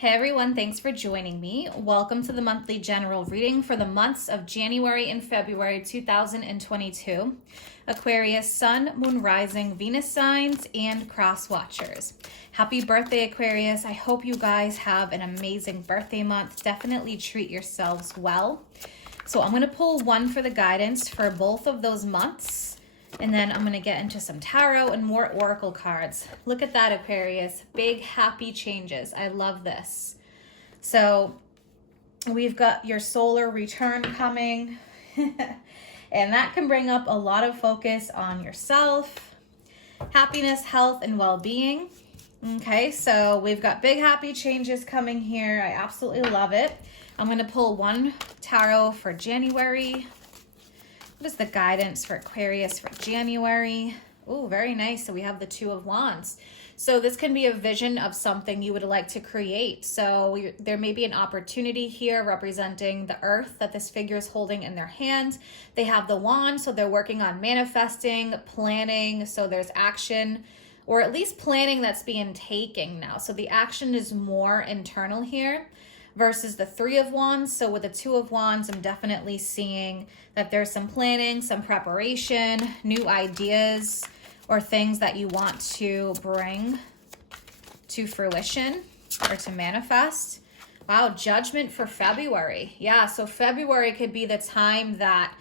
Hey everyone, thanks for joining me. Welcome to the monthly general reading for the months of January and February 2022. Aquarius, Sun, Moon, Rising, Venus signs, and cross watchers. Happy birthday, Aquarius. I hope you guys have an amazing birthday month. Definitely treat yourselves well. So I'm going to pull one for the guidance for both of those months. And then I'm going to get into some tarot and more oracle cards. Look at that, Aquarius. Big, happy changes. I love this. So we've got your solar return coming. And that can bring up a lot of focus on yourself, happiness, health, and well-being. Okay, so we've got big, happy changes coming here. I absolutely love it. I'm going to pull one tarot for January. What is the guidance for Aquarius for January? Oh, very nice. So we have the Two of Wands. So this can be a vision of something you would like to create. So there may be an opportunity here representing the earth that this figure is holding in their hand. They have the wand, so they're working on manifesting, planning. So there's action, or at least planning that's being taken now. So the action is more internal here versus the Three of Wands. So with the Two of Wands, I'm definitely seeing that there's some planning, some preparation, new ideas, or things that you want to bring to fruition or to manifest. Wow, Judgment for February. Yeah, so February could be the time that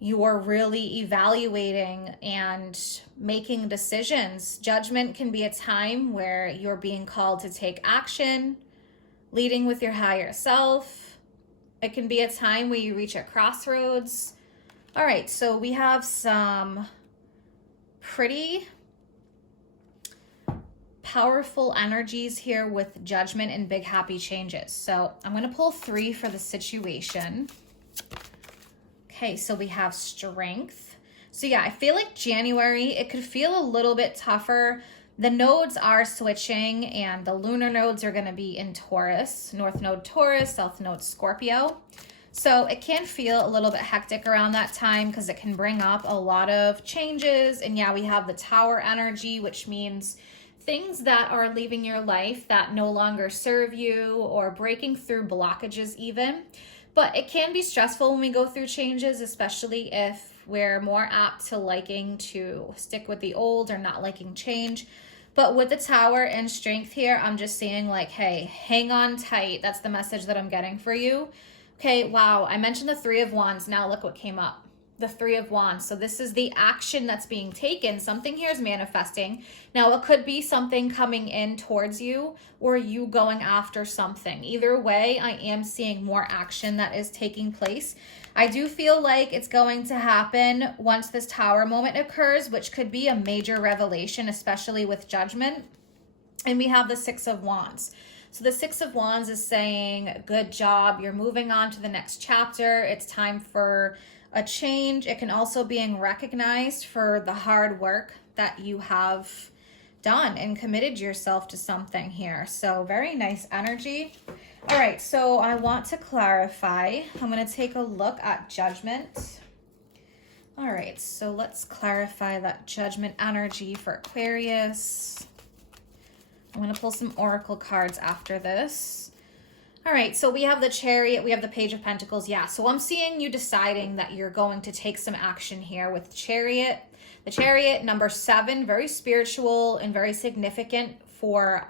you're really evaluating and making decisions. Judgment can be a time where you're being called to take action, leading with your higher self. It can be a time where you reach a crossroads. All right, so we have some pretty powerful energies here with Judgment and big happy changes. So I'm going to pull three for the situation. Okay, so we have Strength. So yeah, I feel like January, it could feel a little bit tougher. The nodes are switching and the lunar nodes are going to be in Taurus, North Node Taurus, South Node Scorpio. So it can feel a little bit hectic around that time because it can bring up a lot of changes. And yeah, we have the Tower energy, which means things that are leaving your life that no longer serve you or breaking through blockages even. But it can be stressful when we go through changes, especially if we're more apt to liking to stick with the old or not liking change. But with the Tower and Strength here, I'm just saying like, hey, hang on tight. That's the message that I'm getting for you. Okay, wow, I mentioned the Three of Wands. Now look what came up. The Three of Wands. So this is the action that's being taken. Something here is manifesting. Now it could be something coming in towards you or you going after something. Either way, I am seeing more action that is taking place. I do feel like it's going to happen once this Tower moment occurs, which could be a major revelation, especially with Judgment. And we have the Six of Wands. So the Six of Wands is saying, good job, you're moving on to the next chapter. It's time for a change. It can also be recognized for the hard work that you have done and committed yourself to something here. So very nice energy. All right, so I want to clarify. I'm going to take a look at Judgment. All right, so let's clarify that Judgment energy for Aquarius. I'm going to pull some oracle cards after this. All right, so we have the Chariot, we have the Page of Pentacles. Yeah, so I'm seeing you deciding that you're going to take some action here with the Chariot. The Chariot, number 7, very spiritual and very significant for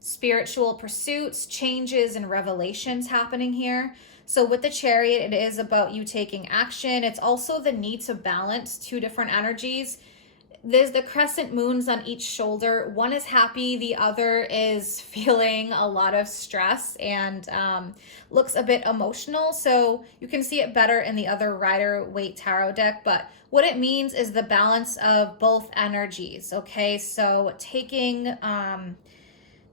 spiritual pursuits, changes, and revelations happening here. So with the Chariot, it is about you taking action. It's also the need to balance two different energies. There's the crescent moons on each shoulder. One is happy, the other is feeling a lot of stress and looks a bit emotional. So you can see it better in the other Rider-Waite tarot deck. But what it means is the balance of both energies, okay? So taking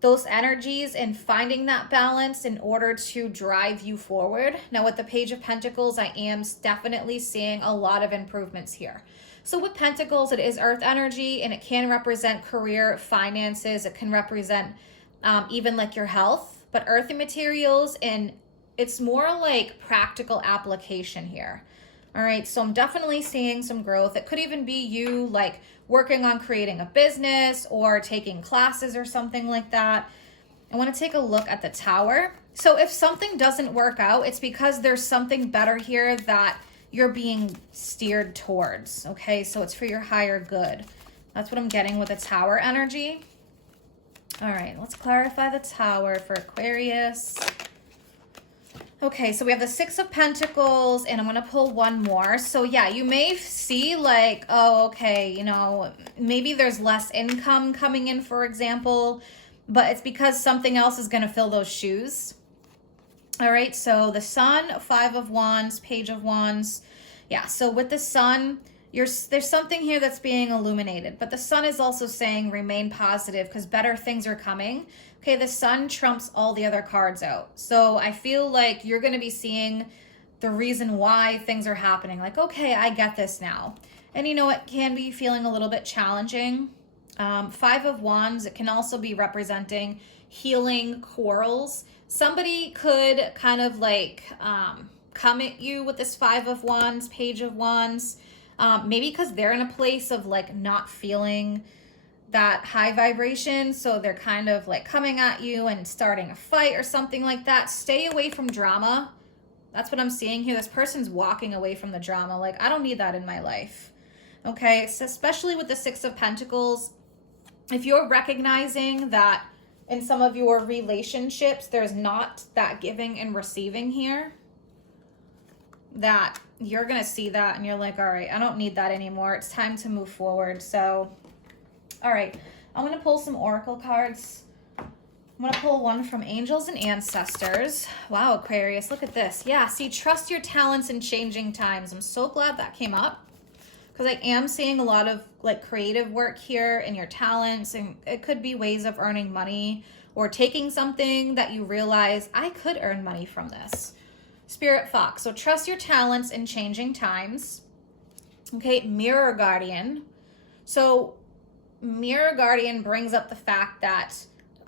those energies and finding that balance in order to drive you forward. Now with the Page of Pentacles, I am definitely seeing a lot of improvements here. So with Pentacles, it is earth energy and it can represent career, finances. It can represent even like your health, but earthy materials, and it's more like practical application here. All right, so I'm definitely seeing some growth. It could even be you like working on creating a business or taking classes or something like that. I want to take a look at the Tower. So if something doesn't work out, it's because there's something better here that you're being steered towards, okay? So it's for your higher good. That's what I'm getting with the Tower energy. All right, let's clarify the Tower for Aquarius. Okay, so we have the Six of Pentacles, and I'm going to pull one more. So yeah, you may see like, oh, okay, you know, maybe there's less income coming in, for example, but it's because something else is going to fill those shoes. All right, so the Sun, Five of Wands, Page of Wands. Yeah, so with the Sun, there's something here that's being illuminated, but the Sun is also saying remain positive because better things are coming. Okay, the Sun trumps all the other cards out. So I feel like you're going to be seeing the reason why things are happening. Like, okay, I get this now. And you know, it can be feeling a little bit challenging. Five of Wands, it can also be representing healing quarrels. Somebody could kind of like come at you with this Five of Wands, Page of Wands, maybe because they're in a place of like not feeling that high vibration. So they're kind of like coming at you and starting a fight or something like that. Stay away from drama. That's what I'm seeing here. This person's walking away from the drama. Like, I don't need that in my life. Okay, so especially with the Six of Pentacles, if you're recognizing that in some of your relationships, there's not that giving and receiving here, that you're going to see that and you're like, all right, I don't need that anymore. It's time to move forward. So, all right, I'm going to pull some oracle cards. I'm going to pull one from angels and ancestors. Wow, Aquarius, look at this. Yeah, see, trust your talents in changing times. I'm so glad that came up, because I am seeing a lot of like creative work here in your talents, and it could be ways of earning money or taking something that you realize I could earn money from this. Spirit Fox, so trust your talents in changing times. Okay, Mirror Guardian. So Mirror Guardian brings up the fact that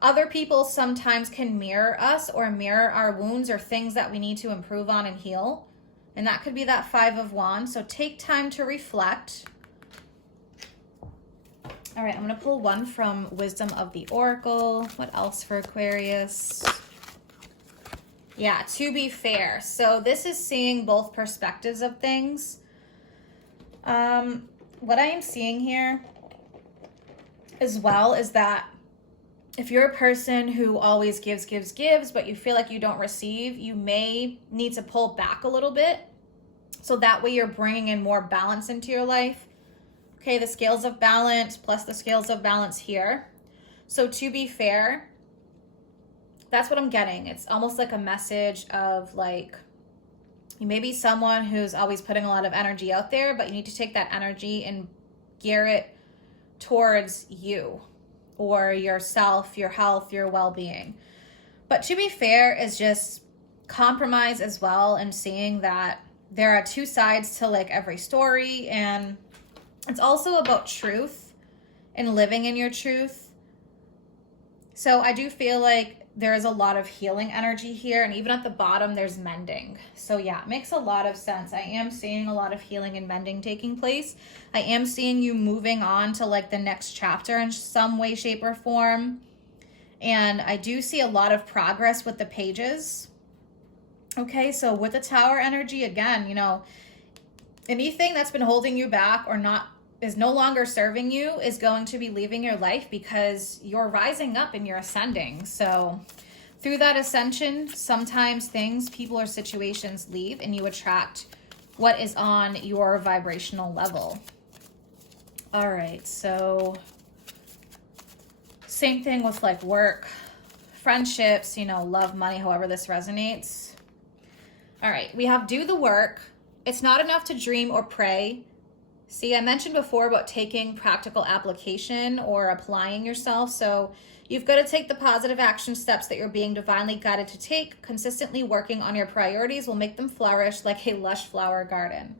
other people sometimes can mirror us or mirror our wounds or things that we need to improve on and heal. And that could be that Five of Wands. So take time to reflect. All right, I'm going to pull one from Wisdom of the Oracle. What else for Aquarius? Yeah, to be fair. So this is seeing both perspectives of things. What I am seeing here as well is that if you're a person who always gives, but you feel like you don't receive, you may need to pull back a little bit. So that way you're bringing in more balance into your life. Okay, the scales of balance plus the scales of balance here. So to be fair, that's what I'm getting. It's almost like a message of like, you may be someone who's always putting a lot of energy out there, but you need to take that energy and gear it towards you or yourself, your health, your well-being. But to be fair is just compromise as well, and seeing that there are two sides to like every story, and it's also about truth and living in your truth. So I do feel like there is a lot of healing energy here, and even at the bottom there's mending. So yeah, it makes a lot of sense. I am seeing a lot of healing and mending taking place. I am seeing you moving on to like the next chapter in some way, shape, or form. And I do see a lot of progress with the pages. Okay, so with the Tower energy, again, you know, anything that's been holding you back or not is no longer serving you is going to be leaving your life, because you're rising up and you're ascending. So through that ascension, sometimes things, people, or situations leave, and you attract what is on your vibrational level. All right, so same thing with like work, friendships, you know, love, money, however this resonates. All right, we have do the work. It's not enough to dream or pray. See, I mentioned before about taking practical application or applying yourself. So you've got to take the positive action steps that you're being divinely guided to take. Consistently working on your priorities will make them flourish like a lush flower garden.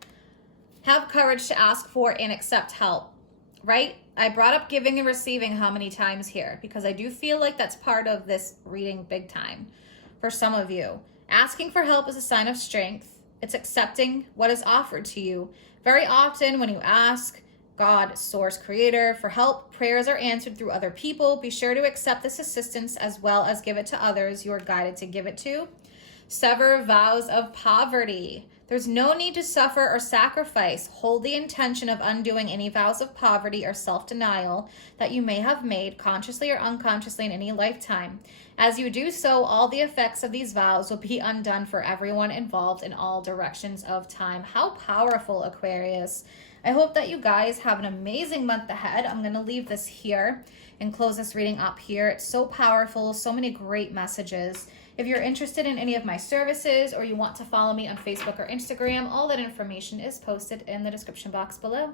Have courage to ask for and accept help, right? I brought up giving and receiving how many times here, because I do feel like that's part of this reading big time for some of you. Asking for help is a sign of strength. It's accepting what is offered to you. Very often when you ask, God, source, creator, for help. Prayers are answered through other people. Be sure to accept this assistance as well as give it to others you are guided to give it to. Sever vows of poverty. There's no need to suffer or sacrifice. Hold the intention of undoing any vows of poverty or self-denial that you may have made consciously or unconsciously in any lifetime. As you do so, all the effects of these vows will be undone for everyone involved in all directions of time. How powerful, Aquarius. I hope that you guys have an amazing month ahead. I'm going to leave this here and close this reading up here. It's so powerful, so many great messages. If you're interested in any of my services or you want to follow me on Facebook or Instagram, all that information is posted in the description box below.